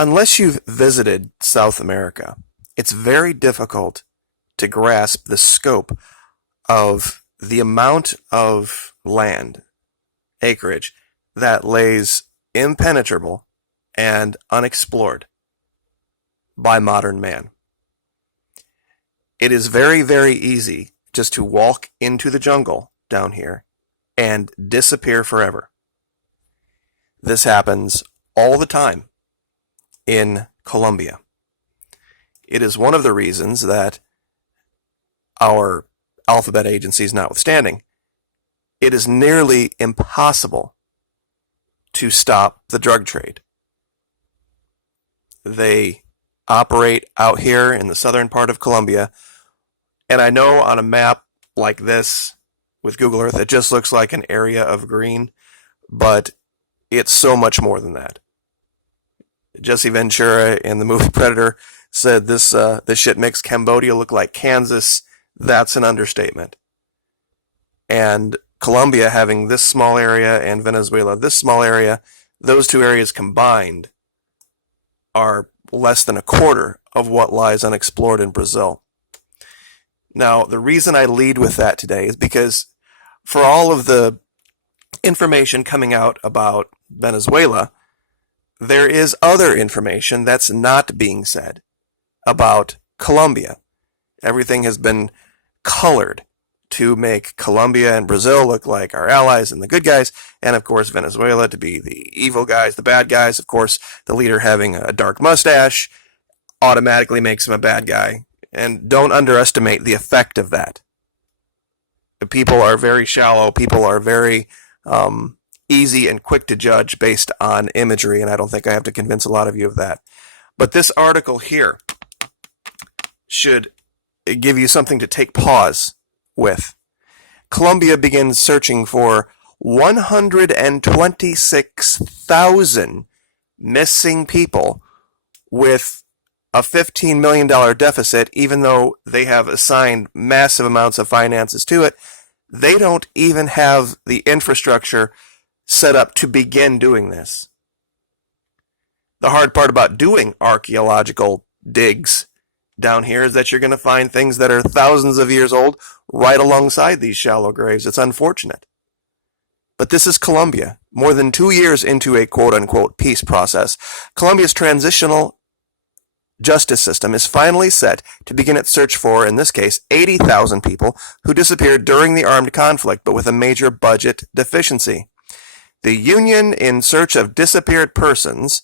Unless you've visited South America, it's very difficult to grasp the scope of the amount of land, acreage, that lays impenetrable and unexplored by modern man. It is very, very easy just to walk into the jungle down here and disappear forever. This happens all the time in Colombia. It is one of the reasons that our alphabet agencies notwithstanding, it is nearly impossible to stop the drug trade. They operate out here in the southern part of Colombia, and I know on a map like this with Google Earth, it just looks like an area of green, but it's so much more than that. Jesse Ventura in the movie Predator said this shit makes Cambodia look like Kansas. That's an understatement. And Colombia having this small area and Venezuela this small area, those two areas combined are less than a quarter of what lies unexplored in Brazil. Now, the reason I lead with that today is because for all of the information coming out about Venezuela, there is other information that's not being said about Colombia. Everything has been colored to make Colombia and Brazil look like our allies and the good guys, and of course Venezuela to be the evil guys, the bad guys. Of course, the leader having a dark mustache automatically makes him a bad guy. And don't underestimate the effect of that. People are very shallow. People are very easy and quick to judge based on imagery, and I don't think I have to convince a lot of you of that. But this article here should give you something to take pause with. Colombia begins searching for 126,000 missing people with a $15 million deficit, even though they have assigned massive amounts of finances to it. They don't even have the infrastructure set up to begin doing this. The hard part about doing archaeological digs down here is that you're going to find things that are thousands of years old right alongside these shallow graves. It's unfortunate. But this is Colombia, more than 2 years into a quote-unquote peace process. Colombia's transitional justice system is finally set to begin its search for, in this case, 80,000 people who disappeared during the armed conflict, but with a major budget deficiency. The Union in Search of Disappeared Persons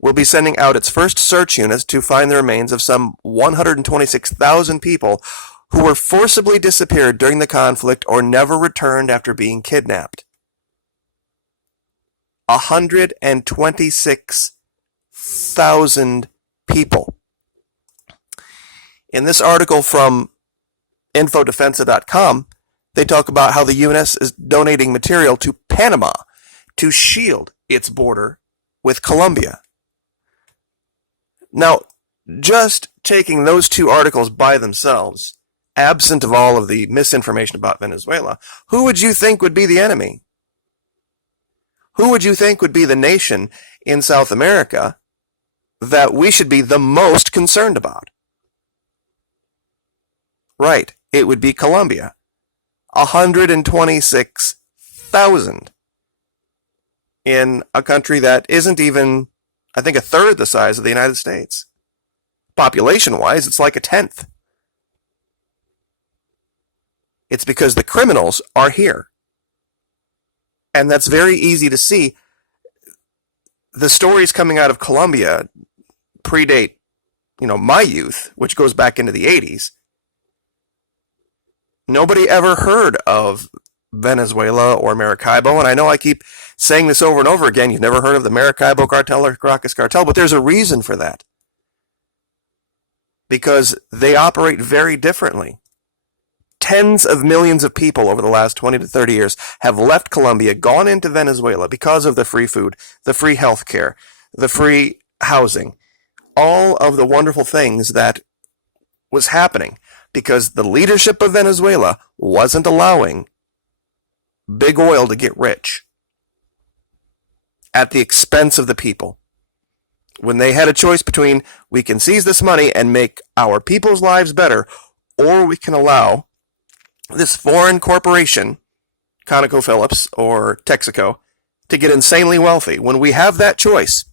will be sending out its first search units to find the remains of some 126,000 people who were forcibly disappeared during the conflict or never returned after being kidnapped. 126,000 people. In this article from infodefensa.com, they talk about how the U.S. is donating material to Panama to shield its border with Colombia. Now, just taking those two articles by themselves, absent of all of the misinformation about Venezuela, who would you think would be the enemy? Who would you think would be the nation in South America that we should be the most concerned about? Right, it would be Colombia. 126,000 in a country that isn't even, I think, a third the size of the United States. Population-wise, it's like a tenth. It's because the criminals are here. And that's very easy to see. The stories coming out of Colombia predate, my youth, which goes back into the 80s. Nobody ever heard of Venezuela or Maracaibo, and I know I keep saying this over and over again. You've never heard of the Maracaibo cartel or Caracas cartel, but there's a reason for that. Because they operate very differently. Tens of millions of people over the last 20 to 30 years have left Colombia, gone into Venezuela because of the free food, the free health care, the free housing, all of the wonderful things that was happening because the leadership of Venezuela wasn't allowing big oil to get rich at the expense of the people. When they had a choice between we can seize this money and make our people's lives better, or we can allow this foreign corporation, ConocoPhillips or Texaco, to get insanely wealthy. When we have that choice,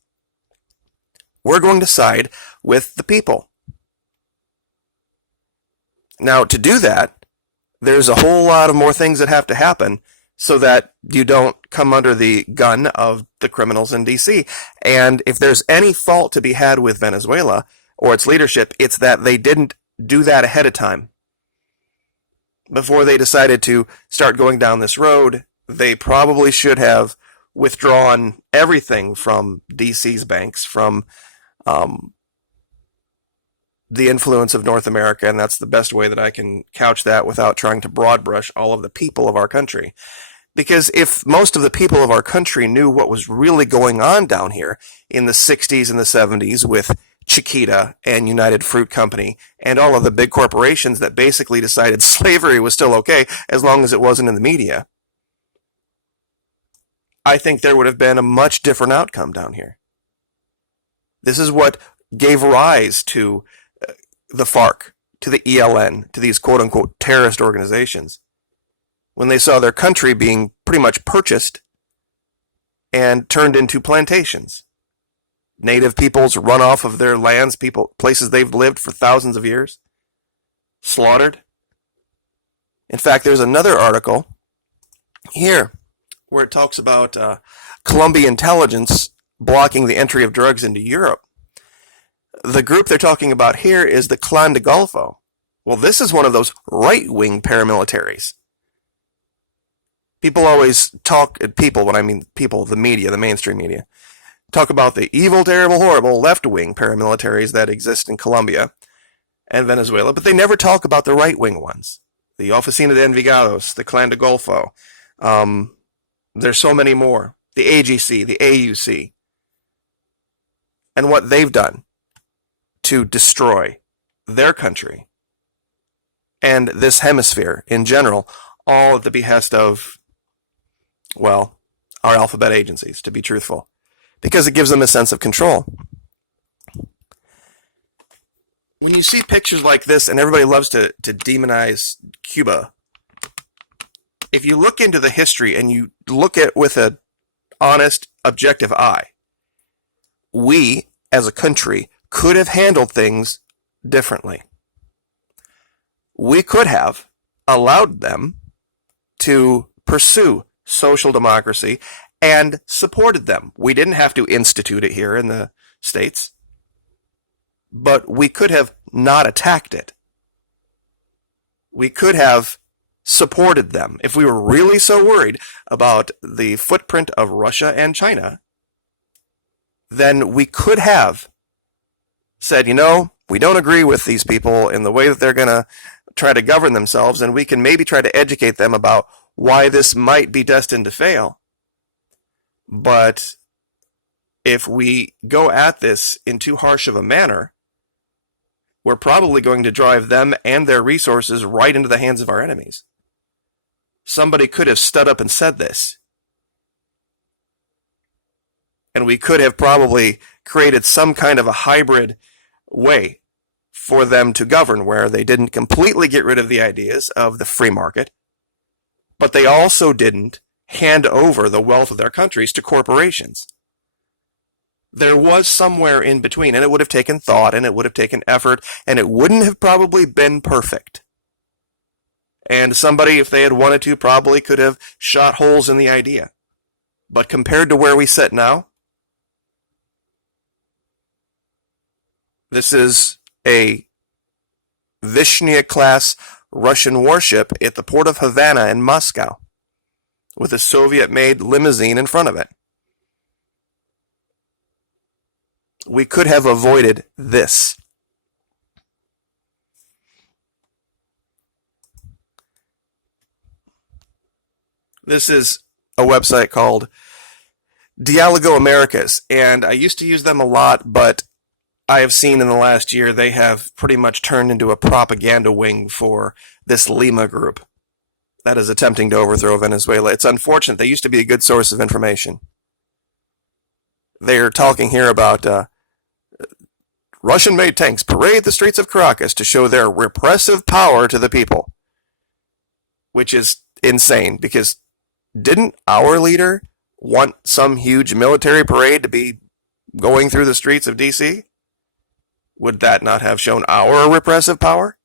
we're going to side with the people. Now, to do that, there's a whole lot of more things that have to happen so that you don't come under the gun of the criminals in D.C. And if there's any fault to be had with Venezuela or its leadership, it's that they didn't do that ahead of time. Before they decided to start going down this road, they probably should have withdrawn everything from D.C.'s banks, from the influence of North America, and that's the best way that I can couch that without trying to broad brush all of the people of our country. Because if most of the people of our country knew what was really going on down here in the 60s and the 70s with Chiquita and United Fruit Company and all of the big corporations that basically decided slavery was still okay as long as it wasn't in the media, I think there would have been a much different outcome down here. This is what gave rise to the FARC, to the ELN, to these quote-unquote terrorist organizations, when they saw their country being pretty much purchased and turned into plantations. Native peoples run off of their lands, places they've lived for thousands of years, slaughtered. In fact, there's another article here where it talks about Colombian intelligence blocking the entry of drugs into Europe. The group they're talking about here is the Clan de Golfo. Well, this is one of those right-wing paramilitaries. People always talk, when I mean people, the media, the mainstream media, talk about the evil, terrible, horrible left-wing paramilitaries that exist in Colombia and Venezuela, but they never talk about the right-wing ones. The Oficina de Envigados, the Clan de Golfo. There's so many more. The AGC, the AUC. And what they've done to destroy their country and this hemisphere in general, all at the behest of, well, our alphabet agencies, to be truthful, because it gives them a sense of control. When you see pictures like this, and everybody loves to demonize Cuba, if you look into the history and you look at with an honest, objective eye, we, as a country, could have handled things differently. We could have allowed them to pursue social democracy and supported them. We didn't have to institute it here in the States, but we could have not attacked it. We could have supported them. If we were really so worried about the footprint of Russia and China, then we could have said, we don't agree with these people in the way that they're going to try to govern themselves, and we can maybe try to educate them about why this might be destined to fail. But if we go at this in too harsh of a manner, we're probably going to drive them and their resources right into the hands of our enemies. Somebody could have stood up and said this. And we could have probably created some kind of a hybrid way for them to govern, where they didn't completely get rid of the ideas of the free market, but they also didn't hand over the wealth of their countries to corporations. There was somewhere in between, and it would have taken thought, and it would have taken effort, and it wouldn't have probably been perfect. And somebody, if they had wanted to, probably could have shot holes in the idea. But compared to where we sit now, this is a Vishnya-class Russian warship at the port of Havana in Moscow, with a Soviet-made limousine in front of it. We could have avoided this. This is a website called Dialogo Americas, and I used to use them a lot, but I have seen in the last year they have pretty much turned into a propaganda wing for this Lima group that is attempting to overthrow Venezuela. It's unfortunate. They used to be a good source of information. They're talking here about Russian-made tanks parade the streets of Caracas to show their repressive power to the people. Which is insane, because didn't our leader want some huge military parade to be going through the streets of D.C.? Would that not have shown our repressive power?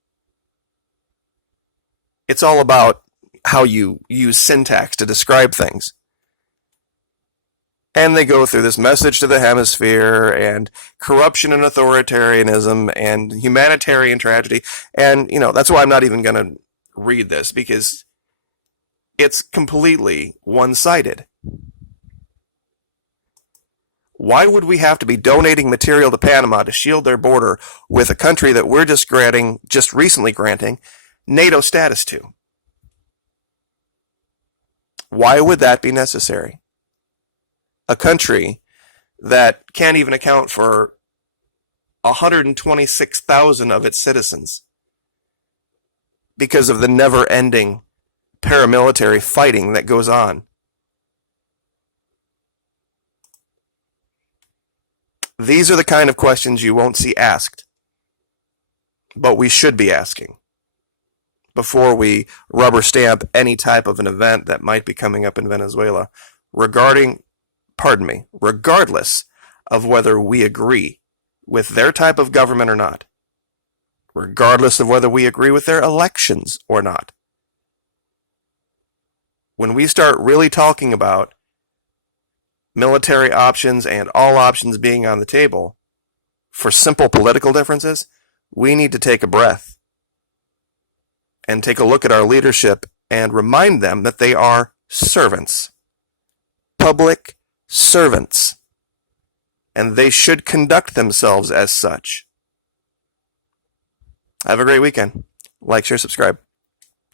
It's all about how you use syntax to describe things. And they go through this message to the hemisphere, and corruption and authoritarianism, and humanitarian tragedy. And, that's why I'm not even going to read this, because it's completely one-sided. Why would we have to be donating material to Panama to shield their border with a country that we're just recently granting NATO status to? Why would that be necessary? A country that can't even account for 126,000 of its citizens because of the never-ending paramilitary fighting that goes on. These are the kind of questions you won't see asked, but we should be asking before we rubber stamp any type of an event that might be coming up in Venezuela regardless of whether we agree with their type of government or not, regardless of whether we agree with their elections or not. When we start really talking about military options and all options being on the table for simple political differences, we need to take a breath and take a look at our leadership and remind them that they are servants, public servants, and they should conduct themselves as such. Have a great weekend. Like, share, subscribe.